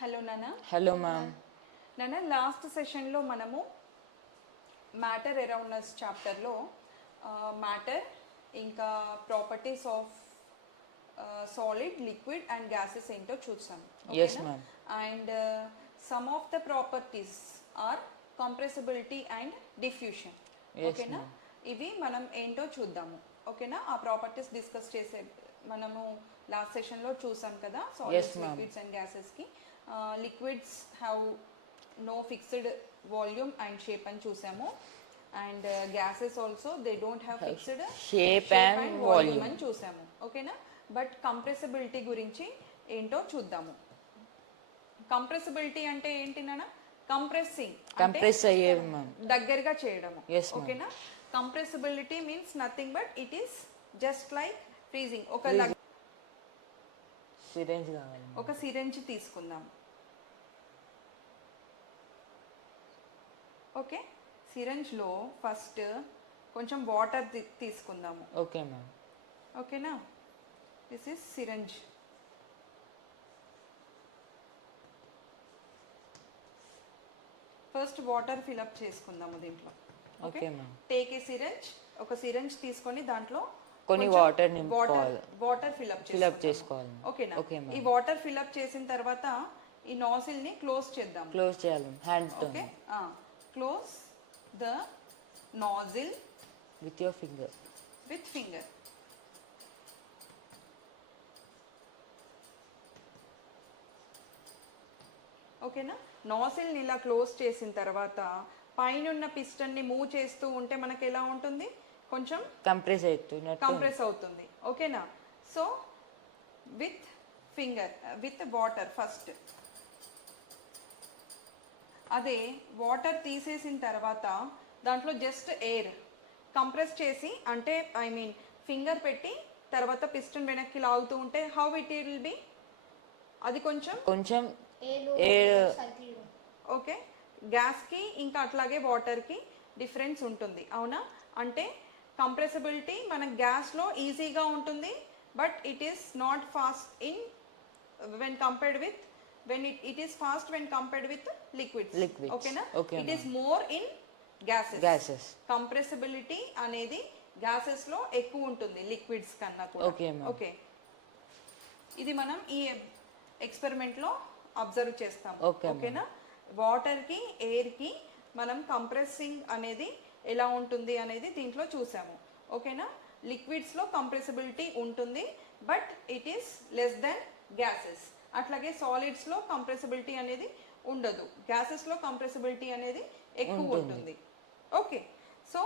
హలో నాన్న. Hello ma'am. నాన్న, లాస్ట్ సెషన్లో మనము మ్యాటర్ అరౌండ్నెస్ చాప్టర్లో మ్యాటర్ ఇంకా properties of solid, liquid and gases ఏంటో చూసాం. Yes, ma'am. And some of the properties are compressibility and diffusion. Yes, ఓకేనా? ma'am. ఇవి మనం ఏంటో చూద్దాము. ఓకేనా? ఆ ప్రాపర్టీస్ డిస్కస్ చేసే మనము లాస్ట్ సెషన్లో చూసాం కదా, సాలిడ్స్, ma'am. లిక్విడ్స్ అండ్ గ్యాసెస్కి. Liquids have no fixed volume and shape అని చూసాము. And gases also they don't have fixed Shape and volume. అని చూసాము. ఓకేనా? బట్ కంప్రెసిబిలిటీ గురించి ఏంటో చూద్దాము. కంప్రెసిబిలిటీ అంటే ఏంటి నాన్న? కంప్రెసింగ్, కంప్రెస్ అయ్యేవి మ్యామ్. దగ్గరగా చేయడము. Yes, ma'am. ఓకేనా? Compressibility means nothing but it is just like freezing. Syringe కావాలి. ఒక సిరెంజ్ తీసుకుందాం. ఓకే, సిరెంజ్లో ఫస్ట్ కొంచెం వాటర్ తీసుకుందాము. Okay ma'am. ఓకేనా? This is syringe. First water fill up చేసుకుందాము దీంట్లో. Okay ma'am. Take a syringe. ఒక సిరెంజ్ తీసుకొని దాంట్లో కొన్ని వాటర్ నింపుకోవాలి. వాటర్ ఫిలప్ చేసుకోవాలి. ఓకేనా? Okay ma'am. ఈ వాటర్ ఫిలప్ చేసిన తర్వాత ఈ నాజిల్ ని క్లోజ్ చేద్దాం. క్లోజ్ చేయాలి హ్యాండ్ తో. Okay, close the nozzle with your finger. With finger. ఓకేనా? నాజిల్ ని ఇలా క్లోజ్ చేసిన తర్వాత పైన ఉన్న పిస్టన్ ని మూవ్ చేస్తూ ఉంటే మనకి ఎలా ఉంటుంది? కొంచెం కంప్రెస్ అవుతున్నట్టు. కంప్రెస్ అవుతుంది. ఓకేనా? So with finger, with water first. అదే వాటర్ తీసేసిన తర్వాత దాంట్లో జస్ట్ ఎయిర్ కంప్రెస్ చేసి, అంటే ఐ మీన్ ఫింగర్ పెట్టి తర్వాత పిస్టన్ వెనక్కి లాగుతూ ఉంటే హౌ ఇట్ విల్ బి? అది కొంచెం కొంచెం ఓకే. గ్యాస్కి ఇంకా అట్లాగే వాటర్కి డిఫరెన్స్ ఉంటుంది, అవునా? అంటే కంప్రెసిబిలిటీ మన గ్యాస్లో ఈజీగా ఉంటుంది, but it is not fast in when compared with it is fast when compared with liquids. ఓకేనా? Okay, it is more in gases. Gases. Compressibility అనేది gases లో ఎక్కువ ఉంటుంది లిక్విడ్స్ కన్నా కూడా. Okay, ma'am. ఓకే, ఇది మనం ఈ ఎక్స్పెరిమెంట్ లో అబ్జర్వ్ చేస్తాం. Okay, ఓకేనా? వాటర్ కి, ఎయిర్ కి మనం కంప్రెసింగ్ అనేది ఎలా ఉంటుంది అనేది దీంట్లో చూసాము. ఓకేనా? లిక్విడ్స్ లో కంప్రెసిబిలిటీ ఉంటుంది, but it is less than gases. అట్లాగే సాలిడ్స్ లో కంప్రెసిబిలిటీ అనేది ఉండదు, గ్యాసెస్ లో కంప్రెసిబిలిటీ అనేది ఎక్కువ ఉంటుంది. Okay, so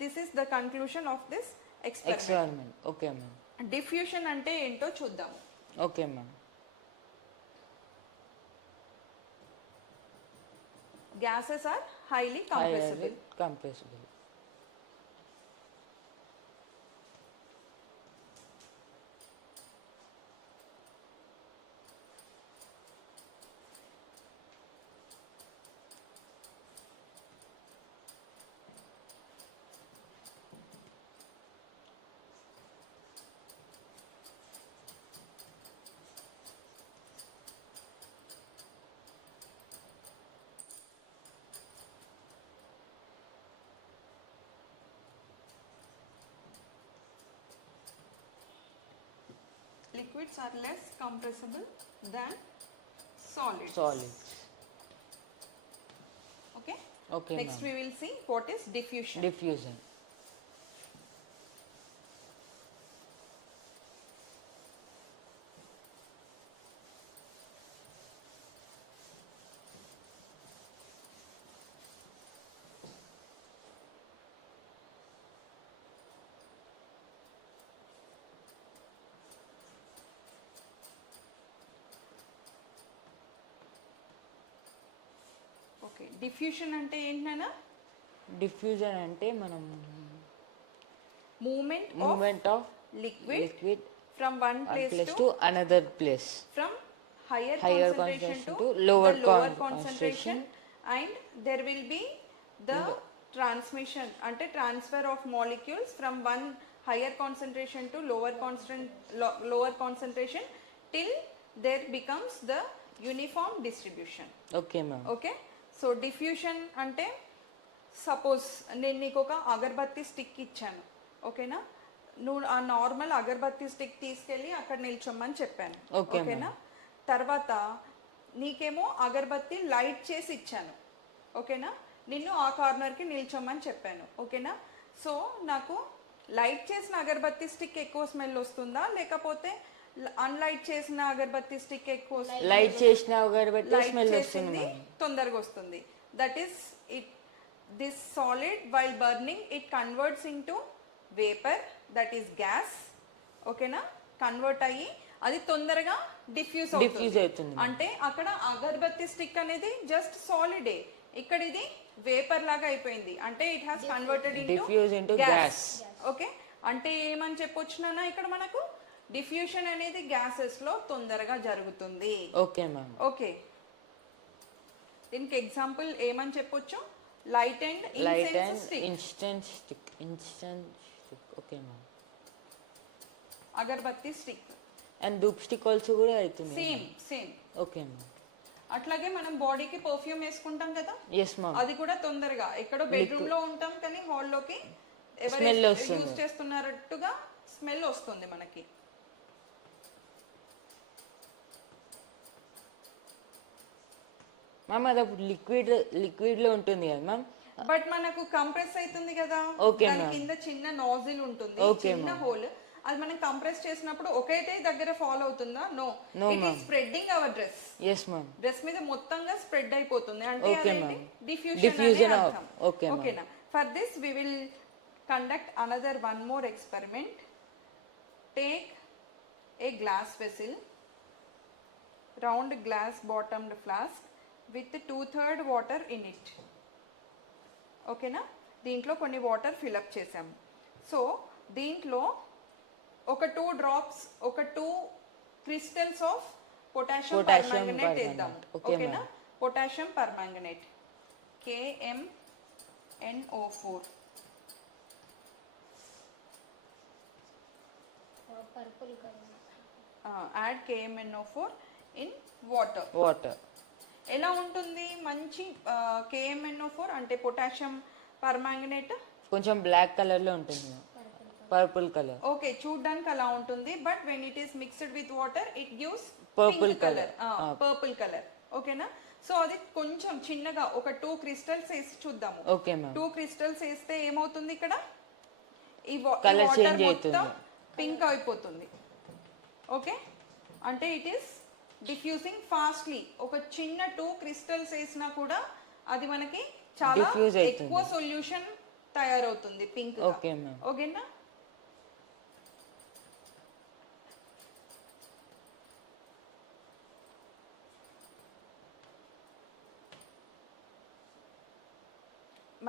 this is the conclusion of this experiment. Okay ma'am. Diffusion అంటే ఏంటో చూద్దాం. Okay ma'am. Gases are highly compressible. Compressible. Liquids are less compressible than solids. Solids. Okay? Okay, Next ma'am. we will see what is diffusion. Diffusion. Okay, diffusion అంటే ఏంటన్నా? Diffusion అంటే మనం movement of liquid from one place to another place, from higher concentration to lower lower concentration, and there will be the transmission ante transfer of molecules from one higher concentration to lower concentration till there becomes the uniform distribution. Okay ma'am. Okay, so diffusion అంటే సపోజ్ నేను నీకు ఒక అగరబత్తి స్టిక్ ఇచ్చాను, ఓకేనా? నువ్వు ఆ నార్మల్ అగరబత్తి స్టిక్ తీసుకెళ్ళి అక్కడ నిల్చోమని చెప్పాను, Okay, ఓకేనా? తర్వాత నీకేమో అగరబత్తి లైట్ చేసి ఇచ్చాను, ఓకేనా? నిన్ను ఆ కార్నర్కి నిల్చోమని చెప్పాను, ఓకేనా? సో నాకు లైట్ చేసిన అగరబత్తి స్టిక్ ఎక్కువ స్మెల్ వస్తుందా, లేకపోతే అన్లైట్ చేసిన అగరబత్తి స్టిక్ ఎక్కువ లైట్ చేసిన అగరబత్తి లైట్ స్మెల్ వస్తుంది చేసింది మ్యామ్. తొందరగా వస్తుంది. That is it, this solid while burning it converts into vapour, that is gas, ఓకేనా? కన్వర్ట్ అయ్యి అది తొందరగా డిఫ్యూజ్ Diffuse అవుతుంది. అంటే అక్కడ అగరబత్తి స్టిక్ అనేది జస్ట్ సాలిడే, ఇక్కడ ఇది వేపర్ లాగా అయిపోయింది, అంటే it has converted Diffuse into gas. Okay, అంటే ఏమని చెప్పొచ్చునా ఇక్కడ మనకు డిఫ్యూషన్ అనేది గ్యాసెస్ లో తొందరగా జరుగుతుంది. Okay ma'am. ఓకే, దీనికి ఎగ్జాంపుల్ ఏమని చెప్పొచ్చు? Light and light and stick, instant stick. Okay ma'am. Agarbatti stick and dhoop stick also కూడా అవుతుంది. సేమ్. Okay ma'am. అట్లాగే మనం బాడీకి పర్ఫ్యూమ్ వేసుకుంటాం కదా, ఎస్ మ్యామ్. అది కూడా తొందరగా ఎక్కడో బెడ్రూమ్ లో ఉంటాం కానీ హాల్లోకి ఎవరు Smell వస్తుంది. యూజ్ చేస్తున్నట్టుగా స్మెల్ వస్తుంది మనకి. మ్యామ్ అది అప్పుడు లిక్విడ్ లో ఉంటుంది కదా మ్యామ్. బట్ మనకు కంప్రెస్ అవుతుంది కదా, Okay, దాని ma'am. కింద చిన్న నాజిల్ ఉంటుంది, Okay, చిన్న ma'am. హోల్, అది మనం కంప్రెస్ చేసినప్పుడు ఒకటే దగ్గర ఫాలో అవుతుందా? No, No, it ma'am. Is spreading over dress. Yes ma'am. Dress మీద మొత్తంగా స్ప్రెడ్ అయిపోతుంది, అంటే Okay, అదేంటి? ma'am. Diffusion Diffusion అనే of- అర్థం. okay, ma'am. ఓకేనా? For this we will conduct another one more experiment. Take a glass vessel, round glass bottomed flask with 2/3 water in it. ఓకేనా? దీంట్లో కొన్ని వాటర్ ఫిల్అప్ చేసాము. సో దీంట్లో ఒక 2 డ్రాప్స్, ఒక 2 crystals of potassium Potassium permanganate permanganate. వేద్దాము. Okay, ఓకేనా? ma'am. Potassium permanganate KMNO4. Purple colour. Add KMNO4 in water. Water. ఎలా ఉంటుంది? మంచి KMNO4 అంటే పొటాషియం పర్మాంగనేట్ కొంచెం బ్లాక్ కలర్ లో ఉంటుంది మ్యామ్. Purple colour. ఓకే, చూడ్డానికి అలా ఉంటుంది, but when it is mixed with water it gives Purple colour, colour. Purple colour. ఓకేనా? సో అది కొంచెం చిన్నగా ఒక 2 క్రిస్టల్స్ వేసి చూద్దాము. Okay ma'am. 2 క్రిస్టల్స్ వేస్తే ఏమవుతుంది ఇక్కడ? ఈ Colour వాటర్ change మొత్తం అవుతుంది. పింక్ అయిపోతుంది. ఓకే, అంటే ఇట్ ఈస్ డిఫ్యూజింగ్ ఫాస్ట్లీ. ఒక చిన్న 2 క్రిస్టల్స్ వేసినా కూడా అది మనకి చాలా Diffuse అవుతుంది. ఎక్కువ సొల్యూషన్ తయారవుతుంది పింక్. Okay ma'am. ఓకేనా?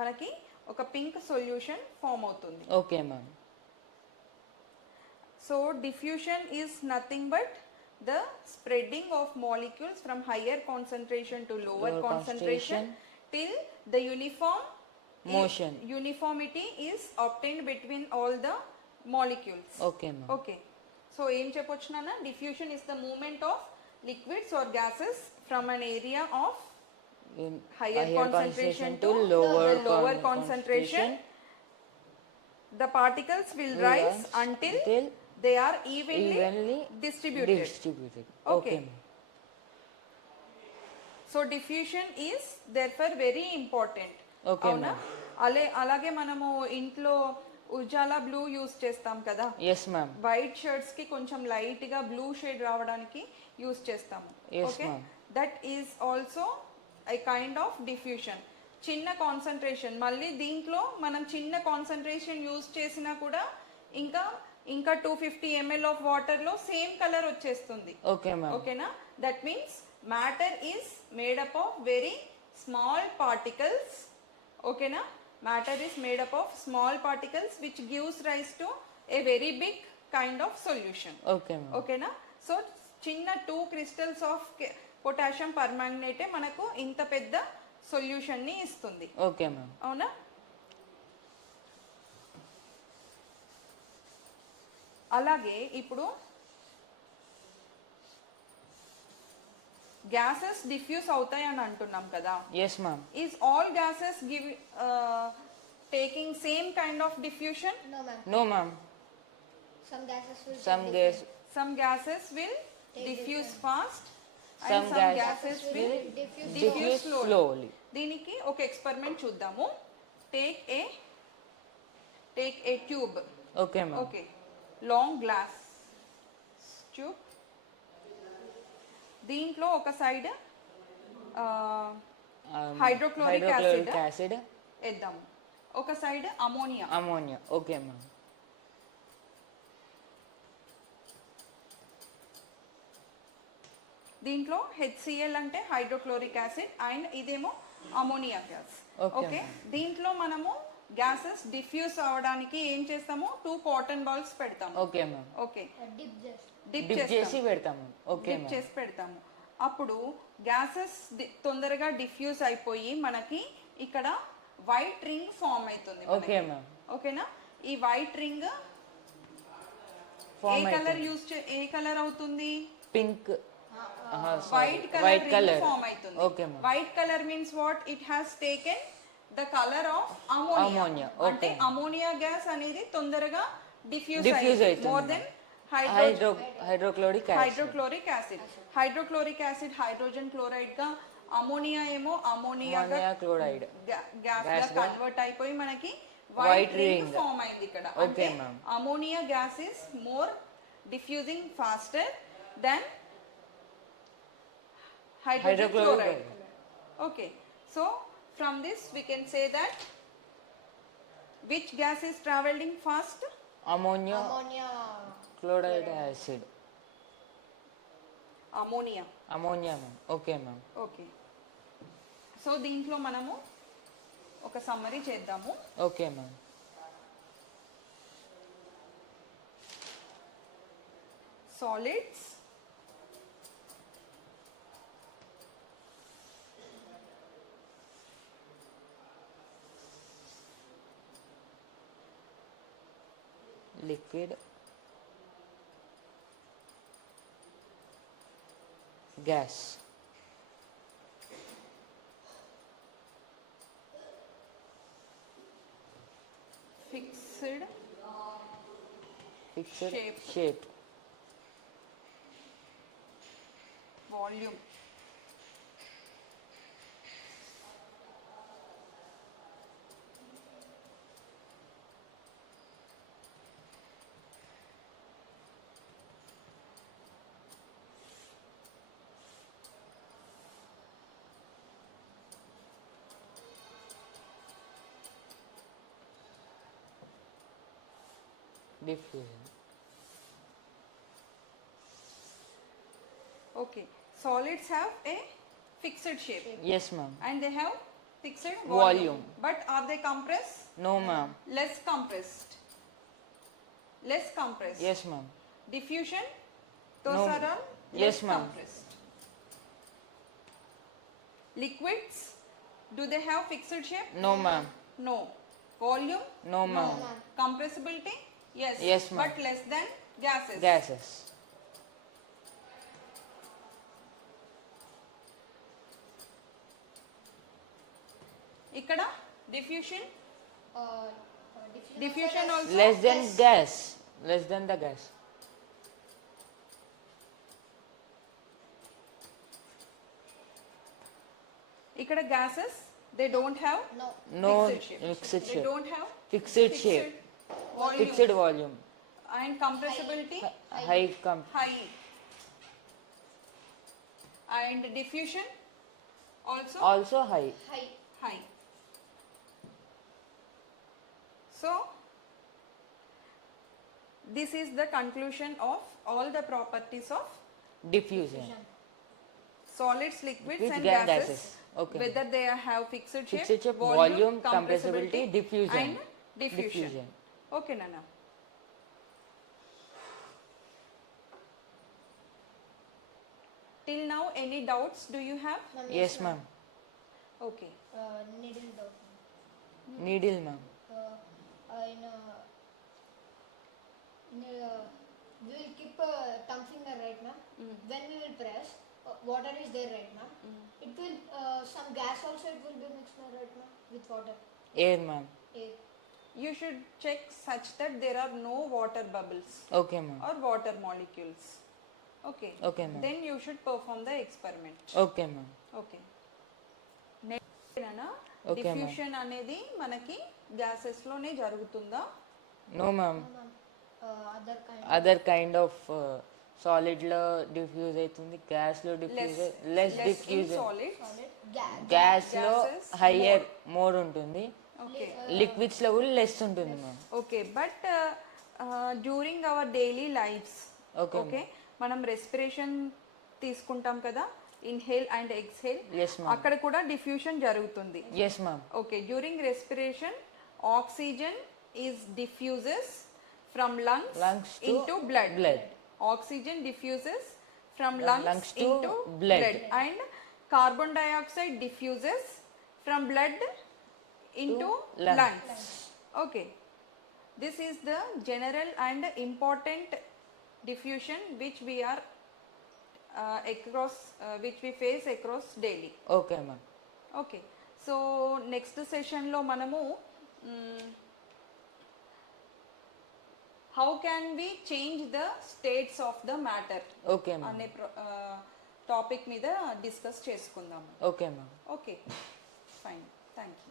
మనకి ఒక పింక్ సొల్యూషన్ ఫామ్ అవుతుంది. Okay ma'am. So diffusion is nothing but the spreading of molecules from higher concentration to lower Lower concentration till the Motion. uniformity is obtained between all the molecules. Okay ma'am. Okay, so ఏం చెప్పొచ్చు నాన్న? Diffusion is the movement of liquids or gases from an area of higher concentration to lower concentration. The particles will rise until they are evenly distributed. Okay. So diffusion is therefore very important. Okay, అవునా? అలాగే మనము ఇంట్లో Ujala blue use చేస్తాం కదా, yes ma'am. White shirts కి కొంచెం లైట్ గా blue shade రావడానికి యూస్ చేస్తాము. Yes, okay, ma'am. That is also I kind of diffusion. చిన్న కాన్సన్ట్రేషన్, మళ్ళీ దీంట్లో మనం చిన్న కాన్సన్ట్రేషన్ యూస్ చేసినా కూడా ఇంకా 250 ml ఆఫ్ వాటర్ లో సేమ్ కలర్ వచ్చేస్తుంది. Okay ma'am. ఓకేనా? That means matter is made up of very small particles. ఓకేనా? Matter is made up of small particles which gives rise to a very big kind of solution. Okay ma'am. ఓకేనా? So చిన్న 2 crystals of potassium పర్మాంగనేటే మనకు ఇంత పెద్ద solution ని ఇస్తుంది. Okay ma'am. అవునా? అలాగే ఇప్పుడు గ్యాసెస్ డిఫ్యూజ్ అవుతాయి అని అంటున్నాం కదా. Yes ma'am. Is all gases taking same kind of diffusion? No, ma'am. No ma'am. Some gases will some take gas Some gases will diffuse fast and Some some gas- gases will diffuse diffuse diffuse slowly. slowly. దీనికి ఒక ఎక్స్పెరిమెంట్ చూద్దాము. Take a tube. Okay ma'am. Okay, long glass tube. దీంట్లో ఒక side hydrochloric acid, వేద్దాము, ఒక side ammonia. Ammonia. Okay ma'am. దీంట్లో HCl అంటే hydrochloric acid and ఇదేమో అమోనియా గ్యాస్. Okay, ఓకే, దీంట్లో మనము గ్యాసెస్ డిఫ్యూజ్ అవడానికి ఏం చేస్తాము, 2 కాటన్ బాల్స్ పెడతాము. Okay ma'am. Okay, dip just. Dip dip చేసి పెడతాము. Okay dip ma'am. చేసి పెడతాము. అప్పుడు గ్యాసెస్ తొందరగా డిఫ్యూజ్ అయిపోయి మనకి ఇక్కడ వైట్ రింగ్ ఫామ్ అవుతుంది. Okay ma'am. ఓకేనా, ఈ వైట్ రింగ్ ఏ ఫామ్ కలర్ ఏ కలర్ అవుతుంది, pink. White white colour colour form అవుతుంది. Okay ma'am. White colour means what, it has taken the colour of Ammonia, ammonia. okay. అంటే ammonia gas అనేది తొందరగా డిఫ్యూజ్ Diffuse అవుతుంది మోర్ అవుతుంది. Then hydrochloric acid. Hydrochloric acid. Hydrochloric acid hydrogen chloride గా, ammonia ఏమో ammonia ammonia chloride. Gas గా Gas గా convert అయిపోయి మనకి white white ring ring. Form అయింది ఇక్కడ. Okay, అంటే ma'am. Ammonia gas is more diffusing faster than hydrogen Hydrochloric chloride. acid. Okay, so from this we can say that which gas is traveling fast? Ammonia Ammonia. Chloride acid. Ammonia. Ammonia ma'am. Okay ma'am. Okay, so దీంట్లో మనము ఒక summary చేద్దాము. Okay ma'am. Solids, liquid, gas, fixed fixed Shape. Shape, volume, diffusion. okay. Solids have a fixed shape yes ma'am. and they have fixed Volume. volume. But are they compressed? No ma'am. Less compressed. Less compressed. Yes ma'am. Diffusion, those No. are all Yes, less ma'am. compressed. Liquids, do they have fixed shape? No ma'am. No. Volume, no ma'am. compressibility, yes, Yes, ma'am. but less than gases. Gases. ఇక్కడ diffusion, Diffusion. diffusion also less than gas. Less than the gas. ఇక్కడ gases, they don't have No. No fixed shape. Fixed They shape. don't have fixed shape. volume fixed volume. and compressibility high కం high. And diffusion also also high. High. high. So this is the conclusion of all the properties of diffusion. solids, liquids Liquids, and gases. gases. Okay. Whether they have fixed shape, Fixed shape, volume, compressibility, diffusion. and diffusion. Diffusion. Okay, Nana. Till now, any doubts do you have? Ma'am, yes ma'am. Okay. Needle dot. Needle ma'am. In we will keep thumb finger right now. When we will press, water is there, right, ma'am? It will some gas also it will be mixed, right, ma'am, with water. Air ma'am. Air. You should check such that there are no water bubbles okay ma'am. or water molecules. Okay. Okay, ma'am. Then you should perform the experiment. Okay ma'am. Okay next Okay, ma'am. Diffusion అనేది మనకి gases లోనే జరుగుతుందా? No ma'am. No, ma'am. Other kind. Other kind of సాలిడ్లో diffuse అవుతుంది, గ్యాస్లో diffuse less in diffuse, solids. Solid. Gas. గ్యాస్లో Gases higher more ఉంటుంది, Okay. లిక్విడ్స్లో కూడా లెస్ ఉంటుంది ma'am. Okay but during our daily lifes Okay, okay మనం respiration తీసుకుంటాం కదా, inhale and exhale, Yes, ma'am. అక్కడ కూడా డిఫ్యూషన్ జరుగుతుంది. Yes ma'am. Okay during respiration oxygen is diffuses from Lungs lungs to into blood. blood. Oxygen diffuses from Lungs lungs to into blood. Blood and carbon dioxide diffuses from blood into lungs. lungs. Okay, this is the general and important diffusion which we are which we face across daily. Okay ma'am. Okay, so next session lo manamu how can we change the states of the matter okay ma'am. అనే టాపిక్ మీద డిస్కస్ చేసుకుందాము. Okay ma'am. Okay, fine, thank you.